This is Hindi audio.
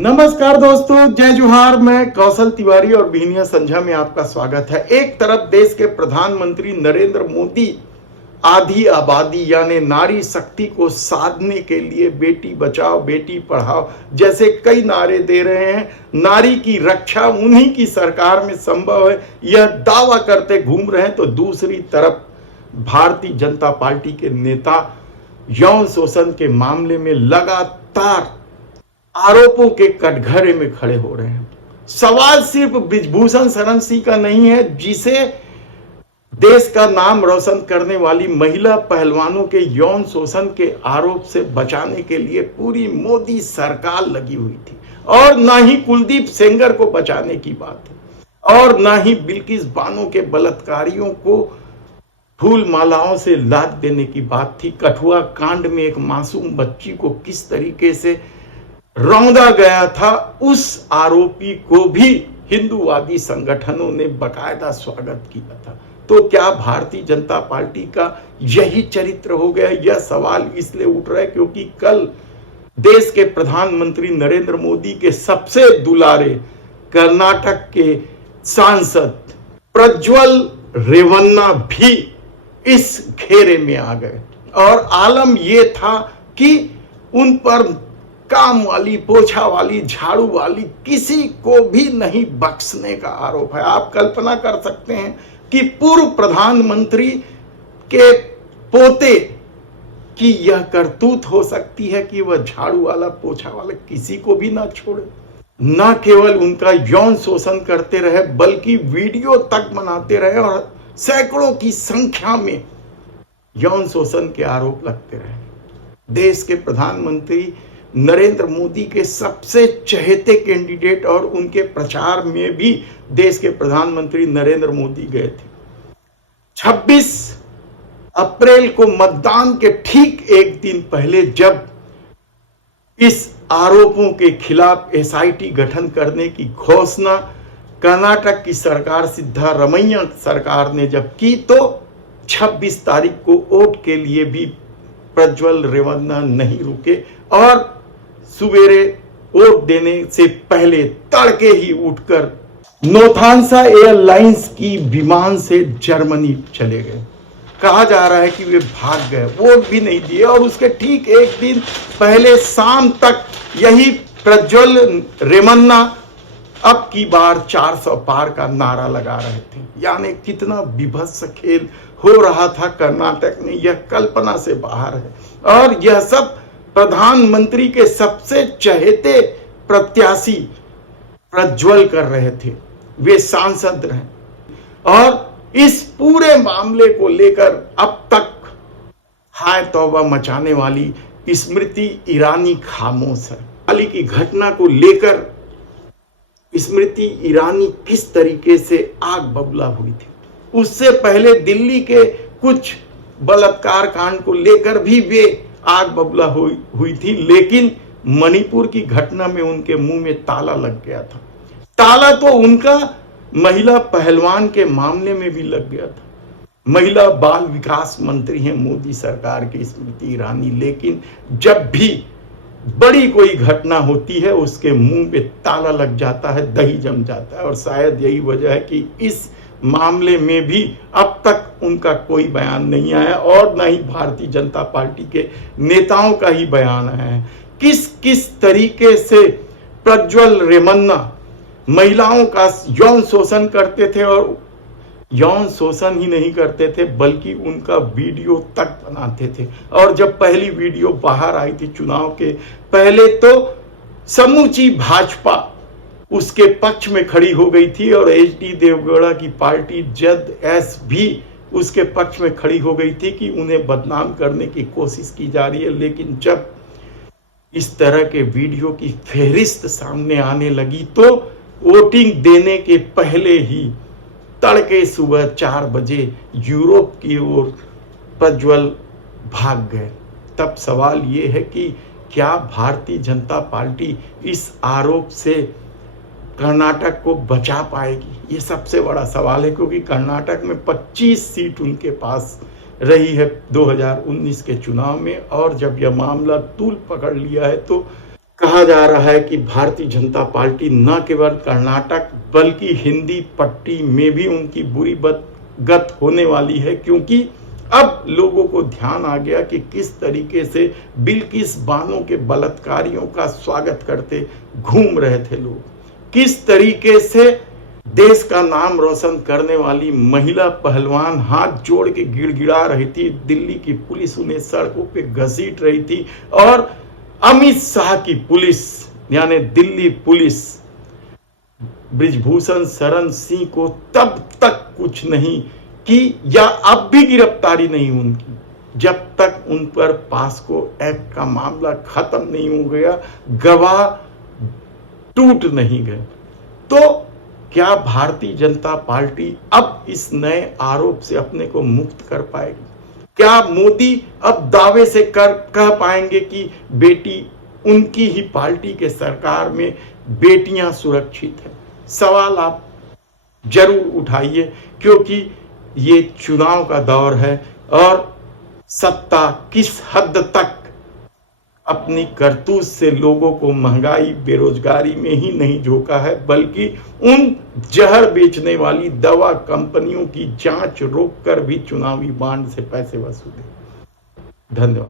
नमस्कार दोस्तों, जय जोहार। मैं कौशल तिवारी और बिहनिया संझा में आपका स्वागत है। एक तरफ देश के प्रधानमंत्री नरेंद्र मोदी आधी आबादी यानी नारी शक्ति को साधने के लिए बेटी बचाओ बेटी पढ़ाओ जैसे कई नारे दे रहे हैं। नारी की रक्षा उन्हीं की सरकार में संभव है, यह दावा करते घूम रहे हैं। तो दूसरी तरफ भारतीय जनता पार्टी के नेता यौन शोषण के मामले में लगातार आरोपों के कटघरे में खड़े हो रहे हैं। सवाल सिर्फ बृजभूषण शरण सिंह का नहीं है, जिसे देश का नाम रोशन करने वाली महिला पहलवानों के यौन शोषण के आरोप से बचाने के लिए पूरी मोदी सरकार लगी हुई थी। और ना ही कुलदीप सेंगर को बचाने की बात है और ना ही बिल्किस बानो के बलात्कारियों को फूल मालाओं से लाद देने की बात थी। कठुआ कांड में एक मासूम बच्ची को किस तरीके से रौंदा गया था, उस आरोपी को भी हिंदूवादी संगठनों ने बकायदा स्वागत किया था। तो क्या भारतीय जनता पार्टी का यही चरित्र हो गया? यह सवाल इसलिए उठ रहा है क्योंकि कल देश के प्रधानमंत्री नरेंद्र मोदी के सबसे दुलारे कर्नाटक के सांसद प्रज्वल रेवन्ना भी इस घेरे में आ गए। और आलम यह था कि उन पर काम वाली, पोछा वाली, झाड़ू वाली किसी को भी नहीं बख्शने का आरोप है। आप कल्पना कर सकते हैं कि पूर्व प्रधानमंत्री के पोते की यह करतूत हो सकती है कि वह झाड़ू वाला, पोछा वाला किसी को भी ना छोड़े। न केवल उनका यौन शोषण करते रहे बल्कि वीडियो तक बनाते रहे और सैकड़ों की संख्या में यौन शोषण के आरोप लगते रहे। देश के प्रधानमंत्री नरेंद्र मोदी के सबसे चहेते कैंडिडेट और उनके प्रचार में भी देश के प्रधानमंत्री नरेंद्र मोदी गए थे। 26 अप्रैल को मतदान के ठीक एक दिन पहले जब इस आरोपों के खिलाफ एसआईटी गठन करने की घोषणा कर्नाटक की सरकार, सिद्धारमैया सरकार ने जब की, तो 26 तारीख को वोट के लिए भी प्रज्वल रेवन्ना नहीं रुके और सुबेरे वोट देने से पहले तड़के ही उठकर नोथांसा एयरलाइंस की विमान से जर्मनी चले गए। कहा जा रहा है कि वे भाग गए, वोट भी नहीं दिए। और उसके ठीक एक दिन पहले शाम तक यही प्रज्वल रेवन्ना अब की बार 400 पार का नारा लगा रहे थे। यानी कितना विभत्स खेल हो रहा था कर्नाटक में, यह कल्पना से बाहर है। और यह सब प्रधानमंत्री के सबसे चहेते प्रत्याशी प्रज्वल कर रहे थे, वे सांसद रहे। और इस पूरे मामले को लेकर अब तक हाय तौबा मचाने वाली स्मृति ईरानी खामोश है। हाल की घटना को लेकर स्मृति ईरानी किस तरीके से आग बबूला हुई थी। उससे पहले दिल्ली के कुछ बलात्कार कांड को लेकर भी वे आग बबूला हुई थी, लेकिन मणिपुर की घटना में उनके मुंह में ताला लग गया था। ताला तो उनका महिला पहलवान के मामले में भी लग गया था। महिला बाल विकास मंत्री हैं मोदी सरकार की स्मृति ईरानी, लेकिन जब भी बड़ी कोई घटना होती है उसके मुंह में ताला लग जाता है, दही जम जाता है। और शायद यही वजह है कि इस मामले में भी अब तक उनका कोई बयान नहीं आया और न ही भारतीय जनता पार्टी के नेताओं का ही बयान आया है। किस किस तरीके से प्रज्वल रेवन्ना महिलाओं का यौन शोषण करते थे, और यौन शोषण ही नहीं करते थे बल्कि उनका वीडियो तक बनाते थे। और जब पहली वीडियो बाहर आई थी चुनाव के पहले, तो समूची भाजपा उसके पक्ष में खड़ी हो गई थी और एचडी देवगौड़ा की पार्टी जेडएस भी उसके पक्ष में खड़ी हो गई थी कि उन्हें बदनाम करने की कोशिश की जा रही है। लेकिन जब इस तरह के वीडियो की फेहरिस्त सामने आने लगी तो वोटिंग देने के पहले ही तड़के सुबह 4 बजे यूरोप की ओर प्रज्वल भाग गए। तब सवाल ये है कि क्या भारतीय जनता पार्टी इस आरोप से कर्नाटक को बचा पाएगी? ये सबसे बड़ा सवाल है, क्योंकि कर्नाटक में 25 सीट उनके पास रही है 2019 के चुनाव में, और जब यह मामला तूल पकड़ लिया है तो कहा जा रहा है कि भारतीय जनता पार्टी न केवल कर्नाटक बल्कि हिंदी पट्टी में भी उनकी बुरी गत होने वाली है, क्योंकि अब लोगों को ध्यान आ गया कि किस तरीके से बिल्किस बानो के बलात्कारियों का स्वागत करते घूम रहे थे लोग, किस तरीके से देश का नाम रोशन करने वाली महिला पहलवान हाथ जोड़ के गिड़गिड़ा रही थी, दिल्ली की पुलिस उन्हें सड़कों पे घसीट रही थी और अमित शाह की पुलिस यानी दिल्ली पुलिस ब्रिजभूषण शरण सिंह को तब तक कुछ नहीं की या अब भी गिरफ्तारी नहीं उनकी, जब तक उन पर पास्को एक्ट का मामला खत्म नहीं हो गया, गवाह टूट नहीं गए। तो क्या भारतीय जनता पार्टी अब इस नए आरोप से अपने को मुक्त कर पाएगी? क्या मोदी अब दावे से कह पाएंगे कि बेटी उनकी ही पार्टी के सरकार में बेटियां सुरक्षित है? सवाल आप जरूर उठाइए, क्योंकि ये चुनाव का दौर है और सत्ता किस हद तक अपनी करतूत से लोगों को महंगाई बेरोजगारी में ही नहीं झोंका है, बल्कि उन जहर बेचने वाली दवा कंपनियों की जांच रोककर भी चुनावी बांड से पैसे वसूले। धन्यवाद।